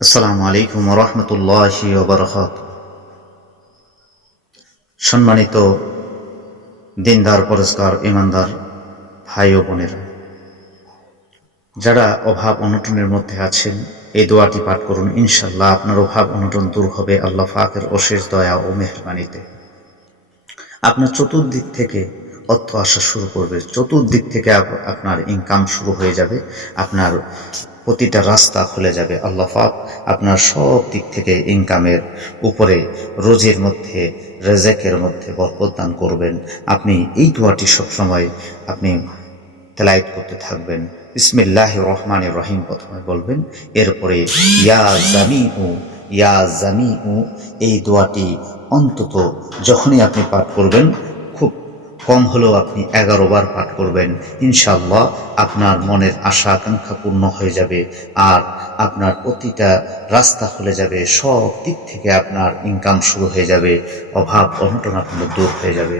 আসসালামু আলাইকুম ওয়া রাহমাতুল্লাহি ওয়া বারাকাতুহু। সম্মানিত দিনদার পরেশগার ঈমানদার ভাই ও বোনেরা, যারা অভাব অনটনের মধ্যে আছেন, এই দোয়াটি পাঠ করুন। ইনশাআল্লাহ আপনার অভাব অনটন দূর হবে আল্লাহ পাকের অশেষ দয়া ও মেহেরবানিতে। আপনার চতুর্দিক থেকে অর্থ আসা শুরু করবে, চতুর্দিক থেকে আপনার ইনকাম শুরু হয়ে যাবে, আপনার প্রতিটা রাস্তা খুলে যাবে। আল্লাহ পাক আপনার সব দিক থেকে ইনকামের উপরে, রোজের মধ্যে, রেজেকের মধ্যে বরকত দান করবেন। আপনি এই দোয়াটি সবসময় আপনি তেলাওয়াত করতে থাকবেন। বিসমিল্লাহির রহমানির রহিম প্রথমে বলবেন, এরপরে ইয়া জামিউ, ইয়া জামিউ, এই দোয়াটি অন্তত যখনই আপনি পাঠ করবেন, খুব কম হলেও আপনি 11 বার পাঠ করবেন। ইনশাআল্লাহ আপনার মনের আশা আকাঙ্ক্ষা পূর্ণ হয়ে যাবে, আর আপনার প্রতিটা রাস্তা খুলে যাবে, সব দিক থেকে আপনার ইনকাম শুরু হয়ে যাবে, অভাব অনটন আপনার দূর হয়ে যাবে।